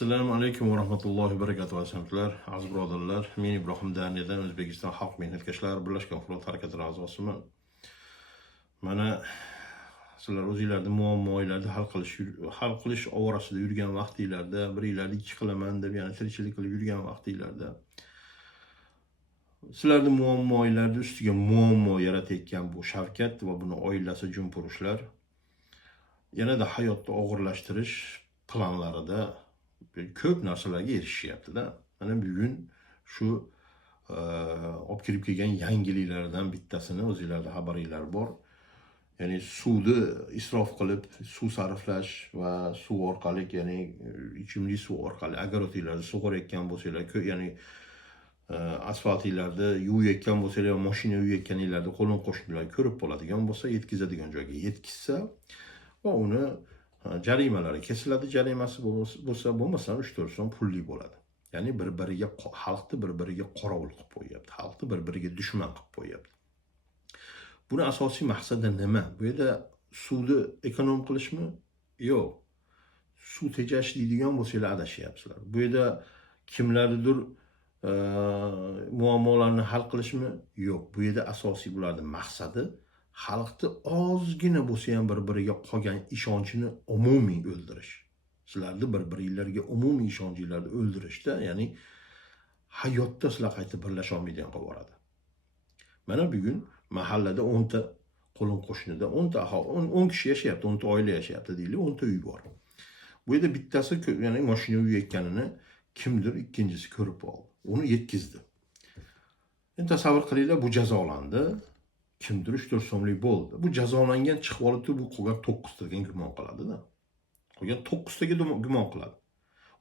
Assalomu alaykum va rahmatullohi va barakatuh. Aziz birodarlar, men Ibrohim Daniyadan O'zbekiston Xalq Mehnatkashlari birlashgan flot harakati a'zosiman. Mana sizlar o'zingizlarning muammolarni hal qilish ovorasida yurgan vaqtinglarda, biringlarni ikki qilaman deb, ya'ni tirikchilik qilib yurgan vaqtinglarda sizlarning muammolarning ustiga muammo yaratayotgan bu Shavkat va buni oilasi jumpurushlar yanada hayotni og'irlashtirish planlarida ko'p narsalarga erishishyapti-da. Mana bugun shu olib kirib kelgan yangiliklardan bittasini o'zingizlarda xabaringlar bor. Ya'ni suvni isrof qilib, suv sarflash va suv orqali, ya'ni ichimlik suv orqali agarotinglarni sug'orayotgan bo'lsanglar, ya'ni asfaltinglarni yuvayotgan bo'lsanglar, mashina yuvayotganinglarni qo'lin qo'shnilar ko'rib bo'ladigan bo'lsa, yetkazadigan joyga yetkazsa va uni jarimalari kesiladi, jarimasi bo'lsa, bo'lmasa 3-4 so'm pulli bo'ladi. Ya'ni bir-biriga xalqni bir-biriga qorovul qilib qo'yapti. Xalqni bir-biriga dushman qilib qo'yapti. Buni asosiy maqsadi nima? Bu yerda suvni ekonom qilishmi? Yo'q. Suv tejash deydigan bo'lsanglar adashyapsizlar. Bu yerda kimlarnidir muammolarni hal qilishmi? Yo'q. Bu yerda asosiy bularning maqsadi xalqni ozgina bo'lsa ham bir-biriga qolgan ishonchini umumiy o'ldirish. Sizlarni bir-biringlarga umumiy ishonchinglarni o'ldirishda, ya'ni hayotda sizlar qayta birlasha olmaydigan qilib yuboradi. Mana bugun mahallada 10 ta qo'lin qo'shnida 10 ta aholi, 10 kishi yashayapti, 10 ta oila yashayapti deylik, 10 ta uy bor. Bu yerda bittasi, ya'ni mashina yuvayotganini kimdir ikkinchisi ko'rib oldi. Uni yetkazdi. Endi tasavvur qilinglar, bu jazolandi. Kimdir 3-4 so'mlik bo'ldi. Bu jazolangan chiqib olibdi, bu qolgan 9 taga gumon qiladi-da. Qolgan 9 taga gumon qiladi.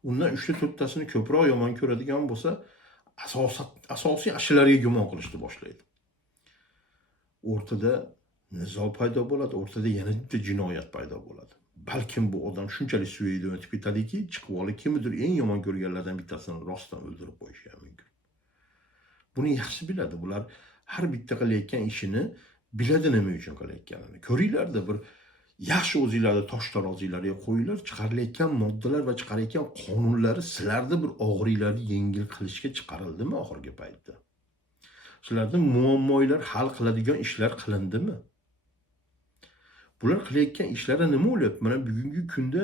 Undan 3-4 tasini ko'proq yomon ko'radigan bo'lsa, asosiy ashularga gumon qilishni boshlaydi. O'rtada nizo paydo bo'ladi, o'rtada yana bitta jinoyat paydo bo'ladi. Balkim bu odam shunchalik suyaydan o'tib ketadiki, chiqib olib kimdir eng yomon ko'rganlardan bittasini rostdan o'ldirib qo'yishi ham mumkin. Buni yaxshi biladi. Bular har bitta qilayotgan ishini biladi, nima uchun qilayotganini. Ko'ringlarda, bir yaxshi o'zingizlarni tosh taroziylarga qo'yinglar, chiqarilayotgan moddalar va chiqarayotgan qonunlari sizlarda bir og'riqlarni yengil qilishga chiqarildimi oxirgi paytda? Sizlarning muammolar hal qiladigan ishlar qilindimi? Bular qilayotgan ishlari nima o'ylayapti? Mana bugungi kunda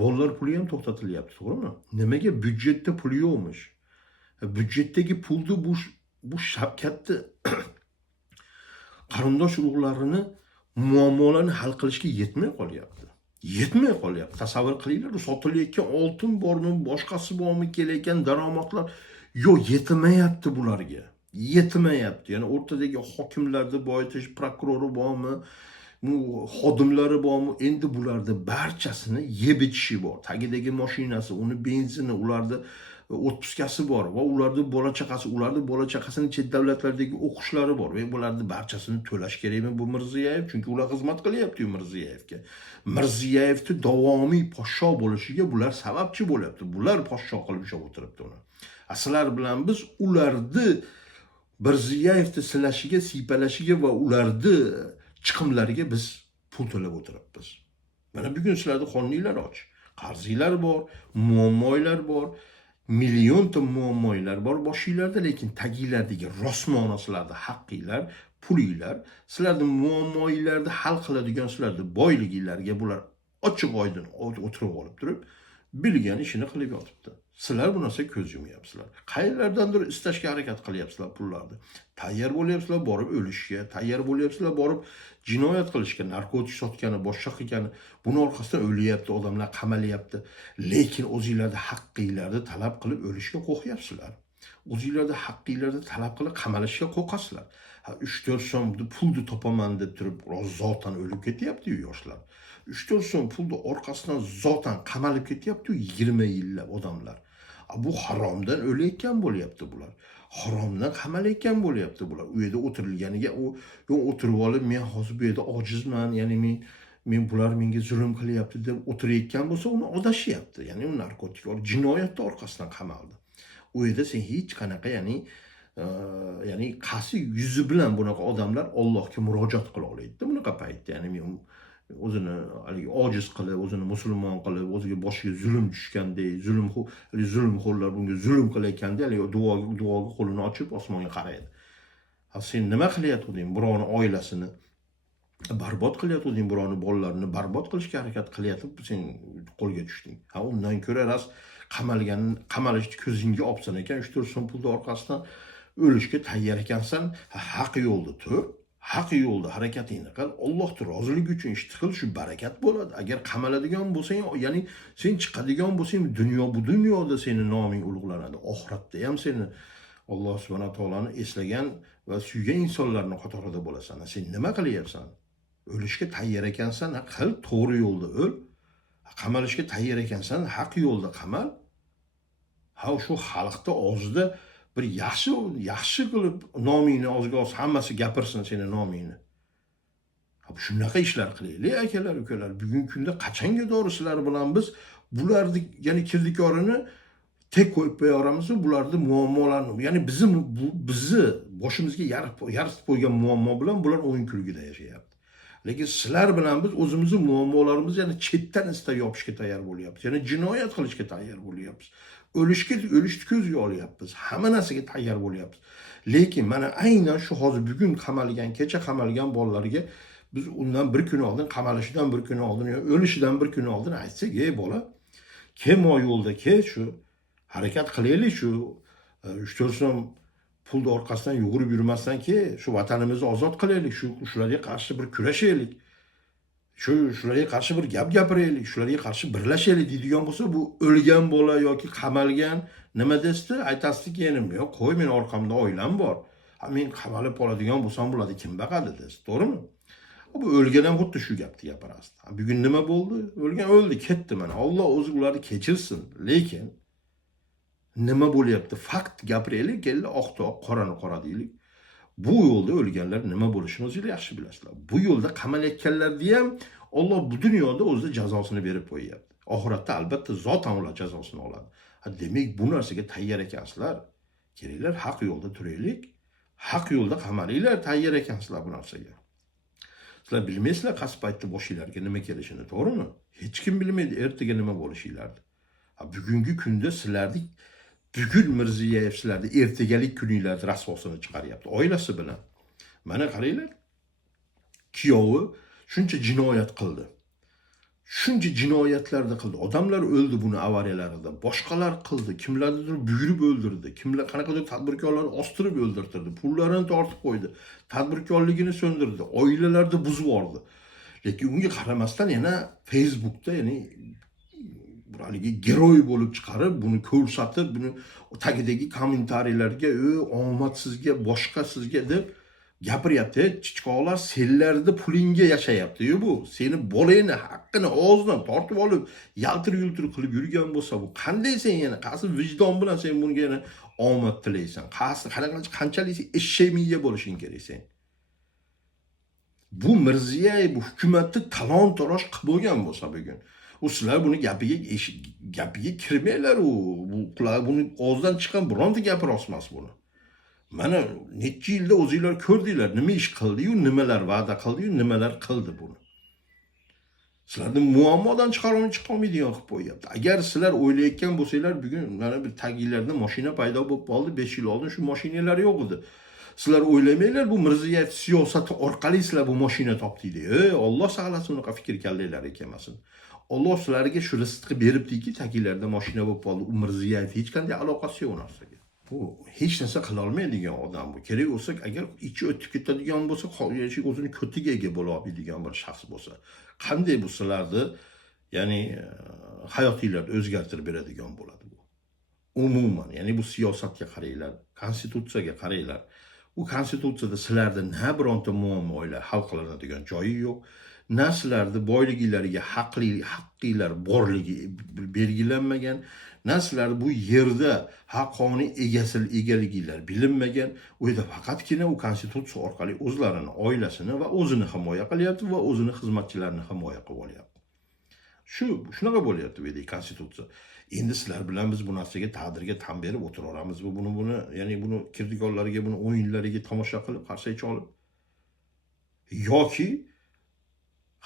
bolalar puli ham to'xtatilyapti, to'g'rimi? Nimaga byudjetda pul yo'qmish? Byudjetdagi pulni bu Shavkatni qarindosh urug'larini muammolarni hal qilishga yetmay qolyapti. Yetmay qolyapti. Tasavvur qilinglar, sotilayotgan oltin bormi, boshqasi bormi, kelayotgan daromadlar yo'q, yetmayapti bularga. Yetmayapti. Ya'ni o'rtadagi hokimlarni boyitish, prokurori bormi, xodimlari bormi, endi bularni barchasini yeb ichishi bor. Tagidagi mashinasi, uni benzini, ularni otpuskasi bor va ularning bola chaqasini chet davlatlardagi o'qishlari bor va bularni barchasini to'lash kerakmi bu Mirziyoyev? Chunki ular xizmat qilyapti-yu Mirziyoyevga. Mirziyoyevni davomiy podsho bo'lishiga bular sababchi bo'lyapti. Bular podsho qilib ushlab o'tiribdi uni. Sizlar bilan biz ularni Mirziyoyevni silashiga, siypalashiga va ularni chiqimlariga biz pul to'lab o'tiribmiz. Mana bugun sizlarning qonuninglar och. Qarzinglar bor, muammolar bor. Millionta muammolar bor boshinglarda, lekin taginglardagi rosmona sizlarning haqqinglar, pulinglar, sizlarning muammolarni hal qiladigan sizlarning boyliginglarga bular ochiq oydin o'tirib olib turib, bilgan ishini qilib yotibdi. Sizlar bu narsaga ko'z yumayapsizlar. Qayerlardandir istashga harakat qilyapsizlar pullarni. Tayyor bo'lyapsizlar borib o'lishga, tayyor bo'lyapsizlar borib jinoyat qilishga, narkotik sotgani, boshqa qilgani, buni orqasidan o'lyapti, odamlar qamalyapti. Lekin o'zingizlarning haqqinglarni talab qilib o'lishga qo'rqyapsizlar. O'zingizlarning haqqinglarni talab qilib qamalishga qo'rqasizlar. 3-4 so'm pulni topaman deb turib, zotan o'lib ketyapti-yu yoshlar. 3-4 so'm pulni orqasidan zotan qamalib ketyapti-yu 20 yillab odamlar. Bu haromdan o'layotgan bo'lyapti bular. Haromdan qamalayotgan bo'lyapti bular. U yerda o'tirilganiga o'tirib olib, men hozir bu yerda ojizman, ya'ni men bular menga zulm qilyapti deb o'tirayotgan bo'lsa, uni odashyapti. Ya'ni u narkotik jinoyatning orqasidan qamaldi. U yerda sen hech qanaqa, ya'ni qaysi yuzi bilan bunaqa odamlar Allohga murojaat qila oladi bunaqa paytda. Ya'ni men o'zini haligi ojiz qilib, o'zini musulmon qilib, o'ziga boshiga zulm tushgandek, zulmxo'rlar bunga zulm qilayotganda haligi duoga qo'lini ochib osmonga qaraydi. Sen nima qilyapting? Birovni oilasini barbod qilyapting, birovni bolalarini barbod qilishga harakat qilyapti, sen qo'lga tushding. Undan ko'ra ras qamalishni ko'zingga olsan ekan, 3-4 so'm pulni orqasidan o'lishga tayyor ekansan, haq yo'lda tur. Haq yo'lda harakatingni qil, Allohning roziligi uchun ish qil, shu barakat bo'ladi. Agar qamaladigan bo'lsang, ya'ni sen chiqadigan bo'lsang, bu dunyoda seni noming ulug'lanadi. Oxiratda ham seni Alloh subhanahu va taoloni eslagan va suygan insonlarning qatorida bo'lasan. Sen nima qilyapsan? O'lishga tayyor ekansan, qil, to'g'ri yo'lda o'l. Qamalishga tayyor ekansan, haq yo'lda qamal. Shu xalqda o'zida bir yaxshi qilib nomingni o'ziga olsa, hammasi gapirsin seni nomingni. Shunaqa ishlar qilaylik akalar, ukalar. Bugungi kunda qachonga to'g'ri sizlar bilan biz bularni, ya'ni kirdikorini tek qo'yib qo'yaveramiz, bularni muammolarni, ya'ni bizni boshimizga yaratib qo'ygan muammo bilan bular o'yin kulgida yashayapti. Lekin sizlar bilan biz o'zimizni muammolarimizni yana chetdan istab yopishga tayyor bo'lyapmiz. Yana jinoyat qilishga tayyor bo'lyapmiz. O'lishni ko'zga olyapmiz. Hamma narsaga tayyor bo'lyapmiz. Lekin mana aynan shu hozir bugun qamalgan, kecha qamalgan bolalarga biz undan bir kun oldin, qamalishidan bir kun oldin, o'lishidan bir kun oldin aytsak, "Ey bola, kel yo'lda kel, shu harakat qilaylik, shu 3-4 so'm pulni orqasidan yugurib yurmasdan ki, shu vatanimizni ozod qilaylik, shularga qarshi bir kurashaylik. Shularga qarshi bir gap gapiraylik, shularga qarshi birlashaylik" deydigan bo'lsa, bu o'lgan bola yoki qamalgan nima desdi? Aytasizki, "Yenim yo'q, qo'y, men orqamda oilam bor. Men qamalib qoladigan bo'lsam bo'ladi, kim baqadi" desdi. To'g'rimi? Bu o'lgan ham xuddi shu gapni gapirasdi. Bugun nima bo'ldi? O'lgan o'ldi, ketdi mana. Alloh o'zi ularni kechirsin. Lekin nima bo'lyapti? Fakt gapiraylik, keldi oqda qorani qora deylik. Bu yo'lda o'lganlar nima bo'lishini o'zingizlar yaxshi bilasizlar. Bu yo'lda qamalayotganlarni ham Alloh bu dunyoda o'zida jazosini berib qo'yapti. Oxiratda albatta zotan ular jazosini oladi. Demak, bu narsaga tayyor ekansizlar. Kelinglar, haq yo'lda turaylik. Haq yo'lda qamalinglar, tayyor ekansizlar bu narsaga. Sizlar bilmaysizlar qaysi paytda boshingizlarga nima kelishini, to'g'rimi? Hech kim bilmaydi ertaga nima bo'lishinglarni. Bugungi kunda sizlarni bugun Mirziyoyev sizlarni ertagalik kuninglarni rasvosini chiqaryapti oilasi bilan. Mana qaranglar. Kuyovi shuncha jinoyat qildi. Shuncha jinoyatlarni qildi. Odamlar o'ldi buni avariyalarida. Boshqalar qildi. Kimlarnidir buyurib o'ldirdi. Kimlar qanaqadir tadbirkorlarni ostirib o'ldirtirdi. Pullarini tortib qo'ydi. Tadbirkorligini so'ndirdi. Oilalarni buzib yubordi. Lekin unga qaramasdan yana Facebookda, ya'ni haligi giroy bo'lib chiqarib, buni ko'rsatib, buni tagidagi kommentariyalarga omad sizga, boshqa sizga deb gapiryapti. Chichqoqlar senlarda pulingga yashayapti-yu bu. Seni bolangni haqqini og'zidan tortib olib, yaltir-yultir qilib yurgan bo'lsa, bu qanday sen yana qaysi vijdon bilan sen bunga yana omad tilaysan? Qanchalik eshshak miya bo'lishing kerak sen? Bu Mirziyoyev bu hukumatni talon-taroj qilib bo'lgan bo'lsa bugun, sizlar buni gapiga kirmanglar, buni og'zidan chiqqan bironta gapira olmas buni. Mana necha yilda o'zingizlar ko'rdinglar, nima ish qildi-yu, nimalar va'da qildi-yu, nimalar qildi buni. Sizlarni muammodan chiqolmaydigan qilib qo'yapti. Agar sizlar o'ylayotgan bo'lsanglar, bugun mana bir taginglarda mashina paydo bo'lib qoldi, 5 yil oldin shu mashinalar yo'q edi. Sizlar o'ylamanglar, bu Mirziyoyev siyosati orqali sizlar bu mashina topdinglar. Alloh saqlasin unaqa fikr kallaylarga kelmasin. Alloh sizlarga shu rizqni beribdiki, taginglarda mashina bo'lib qoldi. U Mirziyoyev hech qanday aloqasi yo'q narsaga. Bu hech narsa qila olmaydigan odam bu. Kerak bo'lsa, agar ichi o'tib ketadigan bo'lsa, o'zini ko'tiga ega bo'la oladigan bir shaxs bo'lsa, qanday bu sizlarni, ya'ni hayotinglarni o'zgartirib beradigan bo'ladi bu. Umuman, ya'ni bu siyosatga qaranglar, konstitutsiyaga qaranglar. Bu konstitutsiyada sizlarda na bironta muammolar hal qilinadigan joyi yo'q. Na sizlarda boyligilariga haqqinglar borligi belgilanmagan. Na sizlar bu yerda haqqoniy egaliginglar bilinmagan. U yerda faqatgina u konstitutsiya orqali o'zlarini, oilasini va o'zini himoya qilyapti va o'zini xizmatchilarini himoya qilib olyapti. Shunaqa bo'lyapti bu yerdagi konstitutsiya. Endi sizlar bilan biz bu narsaga taqdirga tan berib o'tiraveramiz. Buni ya'ni buni kirdikorlarga, buni o'yinlariga tomosha qilib, qarshi olib yoki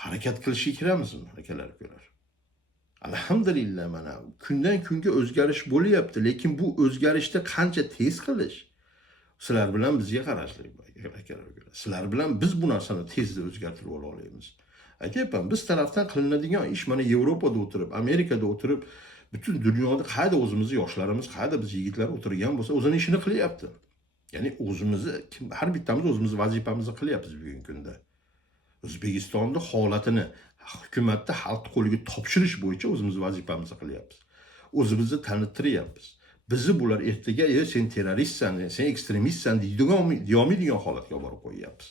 harakat qilishga kiramizmi, akalar ukalar? Alhamdulillah, mana kundan kunga o'zgarish bo'lyapti, lekin bu o'zgarishni qancha tez qilish sizlar bilan bizga qarashli, akalar ukalar. Sizlar bilan biz bu narsani tezda o'zgartirib ola olamiz. Aytyapman, biz tarafdan qilinadigan ish mana Yevropada o'tirib, Amerikada o'tirib, butun dunyoda qayda o'zimizni yoshlarimiz, qayda biz yigitlar o'tirgan bo'lsa, o'zini ishini qilyapti. Ya'ni o'zimizni har bittamiz o'zimiz vazifamizni qilyapmiz bugungi kunda. O'zbekistonda holatini hukumatda xalq qo'liga topshirish bo'yicha o'zimiz vazifamizni qilyapmiz. O'zimizni tanittiryapmiz. Bizni bular ertaga sen terroristsan, sen ekstremistsan deyolmaydigan holatga borib qo'yyapmiz.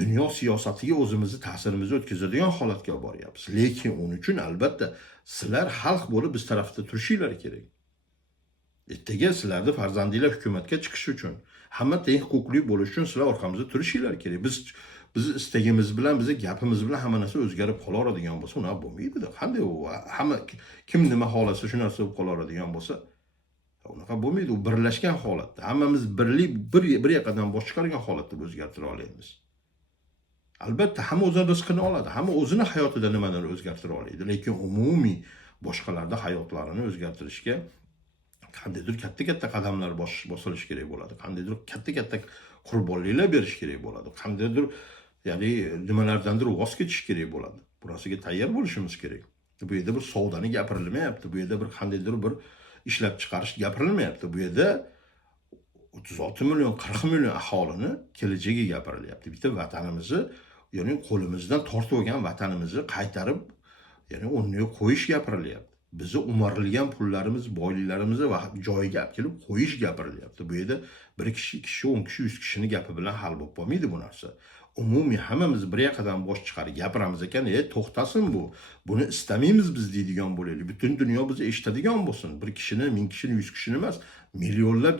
Dunyo siyosatiga o'zimizni ta'sirimizni o'tkazadigan holatga boryapmiz. Lekin uning uchun albatta sizlar xalq bo'lib biz tarafda turishinglar kerak. Ertaga sizlarni farzandinglar hukumatga chiqishi uchun, hamma teng huquqli bo'lishi uchun sizlar orqamizda turishinglar kerak. Biz istagimiz bilan, bizni gapimiz bilan hamma narsa o'zgarib qolaveradigan bo'lsa, unaqa bo'lmaydi-da. Qanday u hamma kim nima xohlasa shu narsa bo'lib qolaveradigan bo'lsa, unaqa bo'lmaydi. U birlashgan holatda, hammamiz bir yoqadan bosh chiqargan holatda o'zgartira olamiz. Albatta hamma o'zining rizqini oladi, hamma o'zini hayotida nimalarni o'zgartira oladi, lekin umumiy boshqalarda hayotlarini o'zgartirishga qandaydir katta qadamlar bosilish kerak bo'ladi. Qandaydir katta qurbonliklar berish kerak bo'ladi. Qandaydir ya'ni nimalardandir voz kechish kerak bo'ladi. Bu narsaga tayyor bo'lishimiz kerak. Bu yerda bir savdoni gapirilmayapti. Bu yerda bir qandaydir bir ishlab chiqarish gapirilmayapti. Bu yerda 36 million, 40 million aholini kelajagi gapirilyapti. Bitta vatanimizni, ya'ni qo'limizdan tortib olgan vatanimizni qaytarib, ya'ni o'rniga qo'yish gapirilyapti. Bizi umarilgan pullarimiz, boyliklarimizni joyiga olib kelib qo'yish gapirilyapti. Bu yerda bir kishi, 2 kishi, 10 kishi, 100 kishini gapi bilan hal bo'lib qolmaydi bu narsa. Umumiy hammamiz bir yoqadan bosh chiqarib gapiramiz ekan, to'xtasin bu. Buni istamaymiz biz deydigan bo'laylik. Butun dunyo bizni eshitadigan bo'lsin. Bir kishini, 1000 kishini, 100 kishini emas, millionlab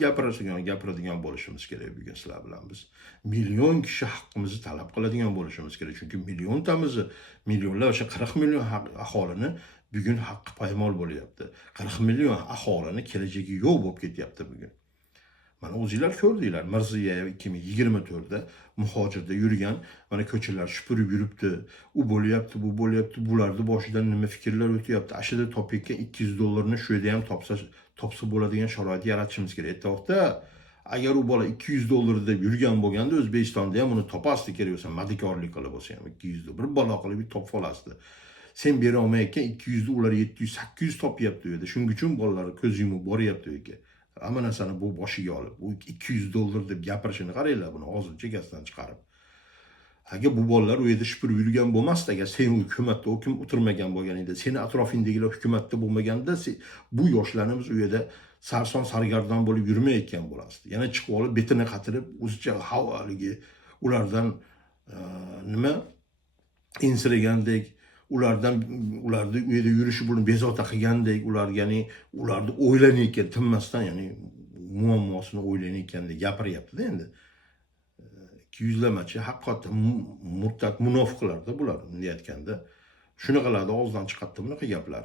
gapiradigan bo'lishimiz kerak bugun sizlar bilan biz. Million kishi haqqimizni talab qiladigan bo'lishimiz kerak. Chunki millionlar, o'sha 40 million aholini bugun haqqi poymol bo'lyapti. 40 million aholini kelajagi yo'q bo'lib ketyapti bugun. Mana o'zingizlar ko'rdinglar, Mirziyoyev 2024da muhojirda yurgan, mana ko'chalar supurib yuribdi. U bo'lyapti, bu bo'lyapti. Bularning boshidan nima fikrlar o'tyapti? Ashida topayotgan $200 shu yerda ham topsa bo'ladigan sharoit yaratishimiz kerak. Aytmoqda, agar u bola $200 deb yurgan bo'lganda O'zbekistonda ham uni topasdi, kerak bo'lsa madikorlik qilib bo'lsa ham $200 bir bola qilib topib olasdi. Sen bera olmayotgan 200 ular 700, 800 topyapti u yerda. Shuning uchun bolalar ko'z yumib boryapti u yerga. Hamma narsani bu boshiga olib, bu $200 deb gapirishini qaranglar, buni hozir chegasidan chiqarib. Agar bu bolalar u yerda shupurib yurgan bo'lmasdi, agar sen hukumatda o'tirmagan bo'lganingda, seni atrofindagilar hukumatda bo'lmaganda, bu yoshlarimiz u yerda sarson sargardon bo'lib yurmayotgan bo'lasdi. Yana chiqib olib betini qatirib, o'zicha havoligi ulardan nima ensiragandek, ularni u yerda yurishi buni bezovta qilgandek, ya'ni ularni o'ylanayotgan, tinmasdan, ya'ni muammosini o'ylanayotgandek gapiryapti-da endi. 200lamachi haqiqatdan murtad munofiqlarda bular deyotganda. Shunaqalarda og'zidan chiqadi bunaqa gaplar.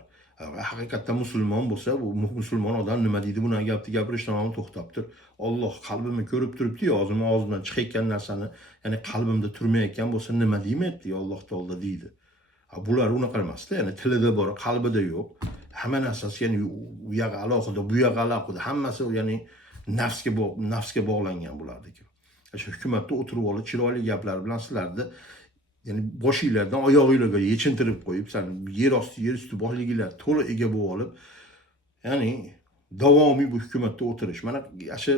Haqiqatdan musulmon bo'lsa, bu musulmon odam nima deydi, buni gapni gapirishdan oldin to'xtabdir. Alloh qalbimni ko'rib turibdi-yu, og'zimdan chiqayotgan narsani, ya'ni qalbimda turmayotgan bo'lsa nima deymaydi, Alloh taolo deydi. Bular unaqa emasda, ya'ni tilida bor, qalbida yo'q. Hamma narsasi, ya'ni u yoq alohida, bu yoq alohida, hammasi ya'ni nafsga bog'langan bulardiki. Shu hukumatda o'tirib olib, chiroyli gaplar bilan sizlarni, ya'ni boshinglardan oyog'inglarga yechintirib qo'yib, san yer osti, yer usti boshligilar to'liq ega bo'lib olib, ya'ni davomiy bu hukumatda o'tirish. Mana shu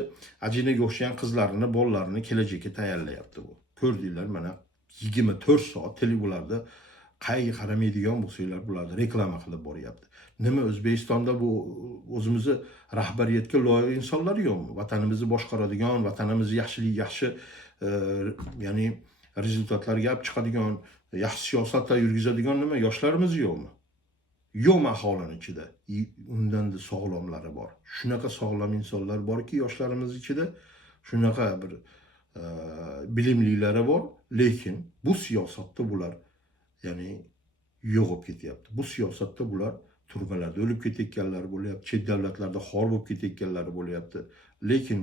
ajinaga o'xshagan qizlarini, bolalarini kelajakka tayyorlayapti bu. Ko'rdinglar, mana 24 soat televiziyalarda qayga qaramaydigan bo'lsanglar, bularni reklama qilib boryapti. Nima O'zbekistonda bu o'zimizni rahbariyatga loyiq insonlar yo'qmi? Vatanimizni boshqaradigan, vatanimizni yaxshi ya'ni rezultatlarga olib chiqadigan, yaxshi siyosatlar yurgizadigan nima yoshlarimiz yo'qmi? Yo'qmi aholining ichida? Undan-da sog'lomlari bor. Shunaqa sog'lom insonlar borki yoshlarimiz ichida, shunaqa bir bilimlilari bor, lekin bu siyosatda bular ya'ni yo'q bo'lib ketyapti. Bu siyosatda bular turmalarda o'lib ketayotganlar bo'lyapti, chet davlatlarda xor bo'lib ketayotganlar bo'lyapti. Lekin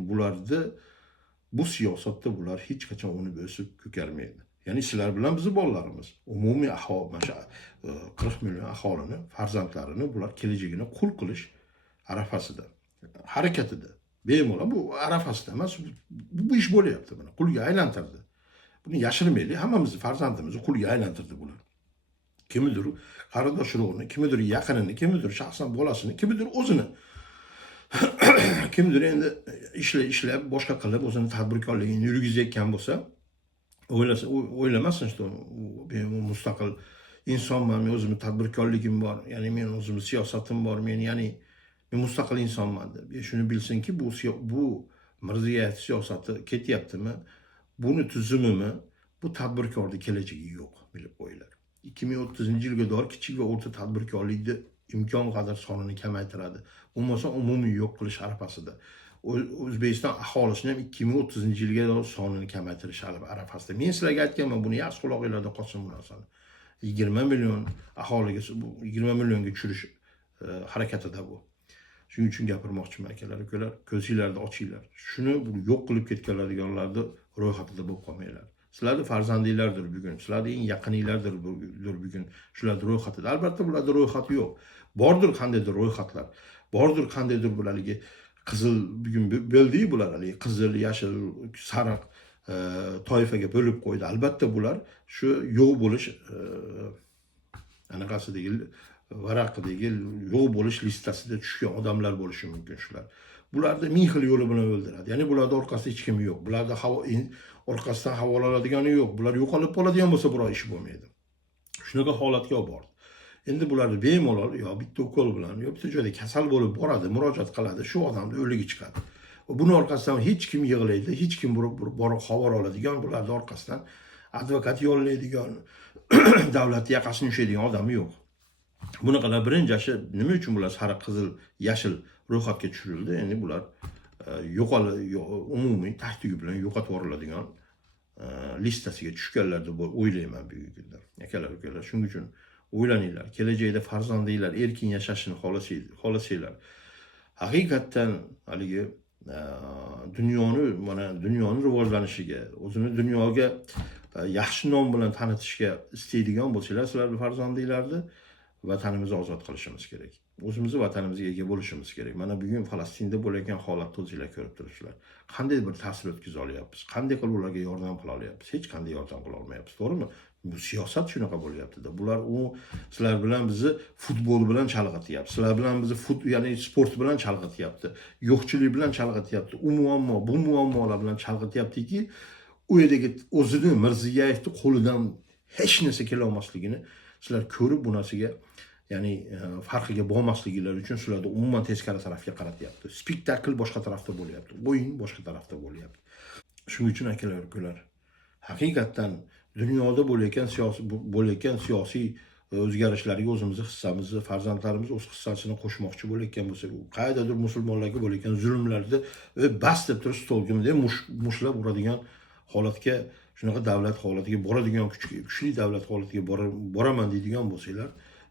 bu siyosatda bular hech qachon unib o'sib ko'karmaydi. Ya'ni sizlar bilan bizni bolalarimiz, umumiy aholi, mana shu 40 million aholini, farzandlarini bular kelajagini qul qilish arafasida, harakatida. Bemalol bu arafasida emas, bu ish bo'lyapti mana. Qulga aylantirdi. Buni yashirmaylik, hammamizni farzandimizni qulga aylantirdi bular. Kimidir qarindosh urug'ini, kimidir yaqinini, kimidir shaxsan bolasini, kimidir o'zini. Kimdir endi ishlab boshqa qilib o'zini tadbirkorligini yurgizayotgan bo'lsa, o'ylamasin, что men mustaqil insonman, men o'zimning tadbirkorligim bor, ya'ni men o'zimning siyosatim bor, men mustaqil insonman deb. Shuni bilsinki, bu Mirziyoyev siyosati ketyaptimi, buni tuzumimi, bu tadbirkorda kelajagi yo'q, bilib qo'yinglar. 2030-yilga doir kichik va o'rta tadbirkorlikni imkon qadar sonini kamaytiradi. Bo'lmasa umumiy yo'q qilish arafasida. O'zbekiston aholisini ham 2030-yilga doir sonini kamaytirish arafasida. Men sizlarga aytganman, buni yaxshi quloqinglarda qolsin bu narsani. 20 million aholiga, 20 millionga tushirish harakatida bu. Shuning uchun gapirmoqchiman akalar, ukalar, ko'zinglarni ochinglar. Shuni yo'q qilib ketganlarni ro'yxatida bo'lib qolmanglar. Sizlarning farzandinglardir bugun, sizlarning eng yaqininglardir bugun, shularning ro'yxatida. Albatta bularda ro'yxati yo'q. Bordir qandaydir ro'yxatlar. Bordir qandaydir bularga qizil bugun bo'ldi bular, hali qizil, yashil, sariq toifaga bo'lib qo'ydi. Albatta bular shu yo'q bo'lish anaqasidagi varaqidagi yo'q bo'lish listasida tushgan odamlar bo'lishi mumkin shular. Bularni ming xil yo'li bilan o'ldiradi. Ya'ni bularda orqasida hech kim yo'q. Bularda orqasidan havola oladigani yo'q. Bular yo'qolib qoladigan bo'lsa biror ish bo'lmaydi. Shunaqa holatga olib bordi. Endi bularni bemalol yo bitta ukol bilan, yo bitta joyda kasal bo'lib boradi, murojaat qiladi, shu odamni o'ligi chiqadi. Buni orqasidan hech kim yig'laydi, hech kim borib xabar oladigan, bularning orqasidan advokat yollaydigan, davlat yoqasini ushlaydigan odami yo'q. Bunaqalar birinchi nima uchun bular sariq, qizil, yashil ro'yxatga tushirildi? Endi bular umumiy tartibi bilan yo'qotib yuboriladigan listasiga tushganlar deb o'ylayman bugungi kunda. Akalar, ukalar, shuning uchun o'ylaninglar. Kelajakda farzandinglar erkin yashashini xohlasanglar, haqiqatdan haligi dunyoning rivojlanishiga, o'zini dunyoga yaxshi nom bilan tanitishga istaydigan bo'lsanglar, sizlarning farzandinglarni vatanimizni ozod qilishimiz kerak. O'zimizni vatanimizga ega bo'lishimiz kerak. Mana bugun Falastinda bo'layotgan holatni o'zingizlar ko'rib turibsizlar. Qanday bir ta'sir o'tkaza olyapmiz? Qanday qilib ularga yordam qila olyapmiz? Hech qanday yordam qila olmayapmiz, to'g'rimi? Bu siyosat shunaqa bo'lyapti-da. Bular sizlar bilan bizni futbol bilan chalg'ityapti. Sizlar bilan bizni ya'ni sport bilan chalg'ityapti. Yo'qchilik bilan chalg'ityapti. U muammo, bu muammolar bilan chalg'ityaptiki, u yerdagi o'zini Mirziyoyevning qo'lidan hech narsa kela olmasligini sizlar ko'rib, bu narsaga ya'ni farqiga bormasliklari uchun sizlarni umuman teskari tarafga qaratyapti. Spektakl boshqa tarafda bo'lyapti. O'yin boshqa tarafda bo'lyapti. Shuning uchun akalar, ukalar, haqiqatdan dunyoda bo'layotgan siyosiy o'zgarishlarga o'zimizni hissamizni, farzandlarimiz o'z hissasini qo'shmoqchi bo'layotgan bo'lsa, qaydadir musulmonlarga bo'layotgan zulmlarni bas deb turib stolga mushlab uradigan holatga, shunaqa davlat holatiga boradigan, kuchli davlat holatiga boraman deydigan bo'lsanglar,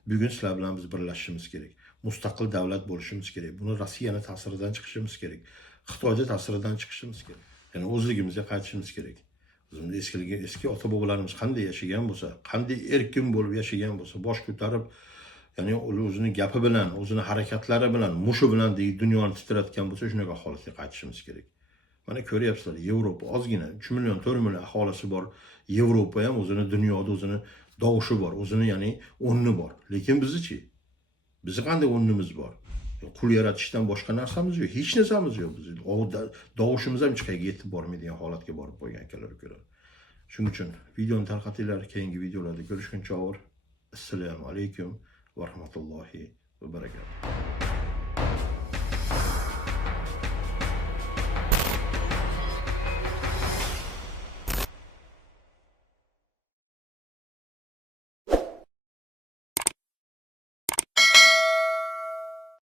bugun sizlar bilan biz birlashishimiz kerak. Mustaqil davlat bo'lishimiz kerak. Buni Rossiyaning ta'siridan chiqishimiz kerak. Xitoyning ta'siridan chiqishimiz kerak. Ya'ni o'zligimizga qaytishimiz kerak. Bizning eski ota-bobolarimiz qanday yashagan bo'lsa, qanday erkin bo'lib yashagan bo'lsa, bosh ko'tarib, ya'ni o'zining gapi bilan, o'zining harakatlari bilan, mushi bilan dunyoni titratgan bo'lsa, shunaqa holatga qaytishimiz kerak. Mana ko'ryapsizlar, Yevropa ozgina 3 million, 4 million aholisi bor. Yevropa ham o'zini dunyoda o'zini dovushi bor, o'zini ya'ni o'rni bor. Lekin bizichi? Bizi qanday o'rnimiz bor? Qul yaratishdan boshqa narsamiz yo'q, hech narsamiz yo'q bizning. Dovushimiz ham hech qayerga yetib bormaydigan holatga borib qo'ygan akalar, ukalar. Shuning uchun videoni tarqatinglar, keyingi videolarda ko'rishguncha assalomu alaykum va rahmatullohi va barakatuh.